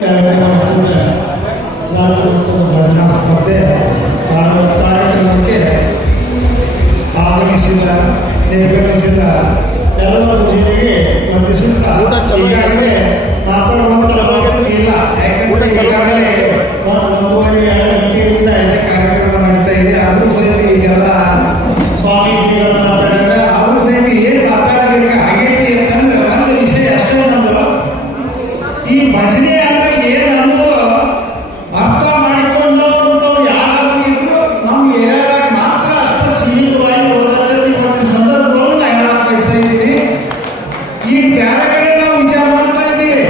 ಭಜನಾ ಸ್ಪರ್ಧೆ ಕಾರ್ಯಕ್ರಮಕ್ಕೆ ಆಗಮಿಸಿದ ನಿರ್ಗಮಿಸಿದ ಎಲ್ಲ ಪೂಜೆಗೆ ವಂದಿಸುತ್ತಾ ಈಗಾಗಲೇ ಮಾತಾಡುವಂಥ ಪರಿಸ್ಥಿತಿ ಇಲ್ಲ. ಯಾಕಂದರೆ ಈಗಾಗಲೇ 1:30 ಗಂಟೆಯಿಂದ ಇದೇ ಕಾರ್ಯಕ್ರಮ ನಡೀತಾ ಇದೆ. ಆದರೂ ಸಹಿತ ಈಗೆಲ್ಲ ಸ್ವಾಮೀಜಿಗಳು ಮಾತಾಡಿದ್ರೆ ಆದರೂ ಸಹಿತ ಏನು ಮಾತಾಡಬೇಕು ಆಗೈತಿ ಅಂತಂದ್ರೆ ಒಂದು ವಿಷಯ ಅಷ್ಟೇ. ನಮ್ಮದು ಈ ಭಜನೆ ಅಂದರೆ ಏನು ಅನ್ನೋದು ಅರ್ಥ ಮಾಡಿಕೊಂಡಂಥವ್ರು ಯಾರಾದರೂ ಇದ್ರು ನಮ್ಮ ಏರಿಯಾದಾಗ ಮಾತ್ರ ಅಷ್ಟು ಸೀಮಿತವಾಗಿ ಓದೋದ್ರಲ್ಲಿ ಇವತ್ತಿನ ಸಂದರ್ಭದಲ್ಲೂ ನಾನು ಹೇಳಕ್ಕೆ ಬಯಸ್ತಾ ಇದ್ದೀನಿ. ಈಗ ಬೇರೆ ಕಡೆ ನಾವು ವಿಚಾರ ಮಾಡ್ತಾ ಇದ್ದೀವಿ.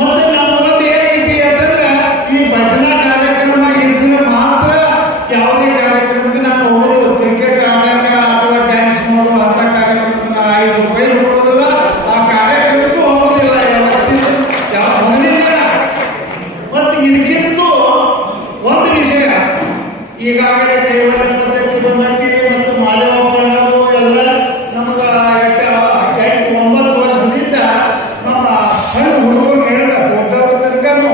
ಮತ್ತೆ ನಮ್ಮದೊಂದು ಏನೈತಿ ಅಂತಂದ್ರೆ ಈ ಭಜನಾ ಕಾರ್ಯಕ್ರಮ ಇದ್ರೆ ಮಾತ್ರ ಯಾವುದೇ ಕಾರ್ಯಕ್ರಮಕ್ಕೆ ನಾನು ಹೋಗೋದು. ಕ್ರಿಕೆಟ್ ಆಡಕ ಅಥವಾ ಡ್ಯಾನ್ಸ್ ಮಾಡೋ ಅಂಥ ಕಾರ್ಯಕ್ರಮಕ್ಕೆ ₹5 ಕೊಡೋದಿಲ್ಲ. ಆ ಕಾರ್ಯಕ್ರಮಕ್ಕೂ ಹೋಗೋದಿಲ್ಲ ಯಾವತ್ತಿನ ಮೊದಲಿನ. ಮತ್ತು ಇದಕ್ಕಿಂತೂ ಒಂದು ವಿಷಯ, ಈಗಾಗಲೇ ಕೈವಲ್ಯ ಪದ್ಧತಿ ಬಂದೈತಿ ಮತ್ತು ಮಾದೇವಪ್ಪನವರು ಎಲ್ಲ ನಮಗೆ 8-9 ವರ್ಷದಿಂದ ನಮ್ಮ ಸಣ್ಣ ಹುಡುಗರು ಹೇಳಿದ ದೊಡ್ಡವ್ರ ತನಕನೂ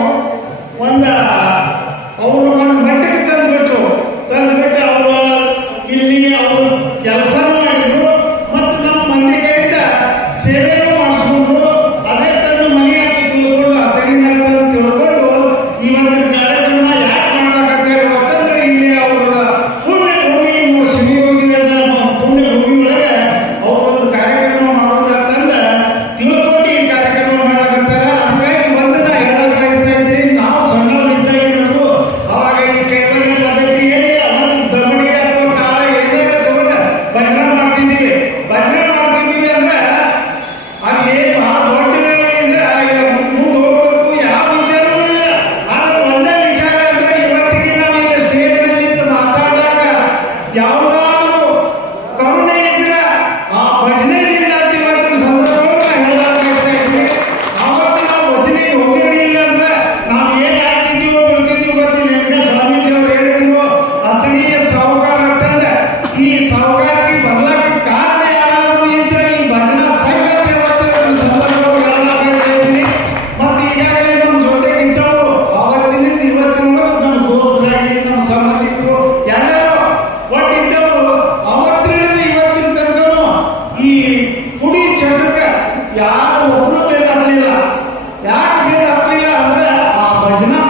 ಅವರು ಒಂದು ಮಟ್ಟಕ್ಕೆ ತಂದುಬಿಟ್ಟು ಅವರು ಇಲ್ಲಿ ಅವರು ಕೆಲಸ ಮಾಡಿದ್ರು ಮತ್ತು ನಮ್ಮ ಮಂದಿ ಕಡೆಯಿಂದ ಸೇವೆನೂ ಮಾಡಿಸ್ಕೊಂಡ್ರು. ಅದೇ ತಂದು ಮನೆ ಅಂತ ತಿಳ್ಕೊಂಡು ಅತಗಿನ ತಿಳ್ಕೊಂಡು ಈ ಒಂದು ಕಾರ್ಯಕ್ರಮ ಯಾಕೆ ಮಾಡ್ಲಾಕತ್ತೇವೆ ಅಂತಂದ್ರೆ ಇಲ್ಲಿ ಅವರ ಪುಣ್ಯ ಭೂಮಿ ಶಿವಯೋಗಿ ಪುಣ್ಯ ಭೂಮಿ ಒಳಗೆ ಅವ್ರ ಒಂದು ಕಾರ್ಯಕ್ರಮ ಮಾಡೋದು ಅಂತಂದ್ರೆ ತಿಳ್ಕೊಂಡು ಈ ಕಾರ್ಯಕ್ರಮ ಮಾಡ್ಲಾಕತ್ತಾರ. ಹಾಗಾಗಿ ಒಂದನ್ನ ಹೇಳಕ್ ಬಯಸ್ತಾ ಇದ್ದೀನಿ. ನಾವು ಸಣ್ಣವರಿದ್ದಾಗ ಇರೋದು ಅವಾಗ ಈ ಕೈವಲ್ಯ ಪದ್ಧತಿ ಏನಿಲ್ಲ, ಒಂದು ದಮಡಿಗೆ ಅಥವಾ ತಾಳ ಏನೇನ ತಗೊಂಡ ಭಜನೆ ಮಾಡ್ತಿದ್ದೀವಿ ಅಂದ್ರೆ ಅದು ಏನು ಬಹಳ ದೊಡ್ಡ ಮುಂದೆ ಹೋಗ್ಬೇಕು, ಯಾವ ವಿಚಾರವೂ ಇಲ್ಲ. ಆದ್ರೆ ಒಂದೇ ವಿಚಾರ ಅಂದ್ರೆ ಇವತ್ತಿಗೆ ನಾವು ಈಗ ಸ್ಟೇಜ್ ಮೇಲೆ ನಿಂತು ಮಾತಾಡಿದಾಗ ಯಾವುದಾದ್ರೂ ಕರುಣೆ ಇದ್ರೆ ಆ ಭಜನೆಯಿಂದ ಅಂತ ಇವತ್ತಿನ ಸಂದರ್ಭದಲ್ಲಿ ನಾನು ಹೇಳಕ್ ಬಯಸ್ತಾ ಇದ್ದೀನಿ. ಆವತ್ತು ನಾವು ಭಜನೆಗೆ ಹೋಗಿರಲಿಲ್ಲ ಅಂದ್ರೆ ನಾವು ಏನು ಆಗ್ತಿದ್ದೀವೋ ಬಿಡ್ತಿದ್ದೀವೋ ಗೊತ್ತಿಲ್ಲ. ನಿಮಗೆ ಸ್ವಾಮೀಜಿ ಅವರು ಹೇಳಿದ್ರು ಅತನಿಯ ಸಾಹುಕಾರ ಅಂತಂದ್ರೆ ಈ ಸಾಹುಕಾರಕ್ಕೆ ಬರ್ಲಕ್ಕೆ ಕಾರಣ ಯಾರಾದರೂ ಇದ್ರೆ ಈ ಭಜನಾ ಸಂಘ ಇವತ್ತಿನ ಸಂದರ್ಭದಲ್ಲಿ ಹೇಳಕ್ ಬಯಸ್ತಾ ಇದ್ದೀನಿ. ಮತ್ತು ಈಗಾಗಲೇ ನಮ್ಮ ಜೊತೆಗೆ ಇದ್ದವರು ಆವತ್ತಿನಿಂದ ಇವತ್ತಿನ ನಮ್ಮ ದೋಸ್ತರಾಗಲಿ ನಮ್ಮ ಸಂಬಂಧಿಕರು ಯಾರ್ಯಾರು ಒಟ್ಟಿದ್ದವರು ಅವತ್ತಿನಿಂದ ಇವತ್ತಿನ ತನಕನೂ ಈ ಕುಡಿ ಚಟಕ್ಕೆ ಯಾರು ಒಬ್ಬರು ಬೇಗ ಹತ್ತಲಿಲ್ಲ. ಯಾಕೆ ಬೇಗ ಹತ್ತಲಿಲ್ಲ ಅಂದ್ರೆ ಆ ಭಜನಾ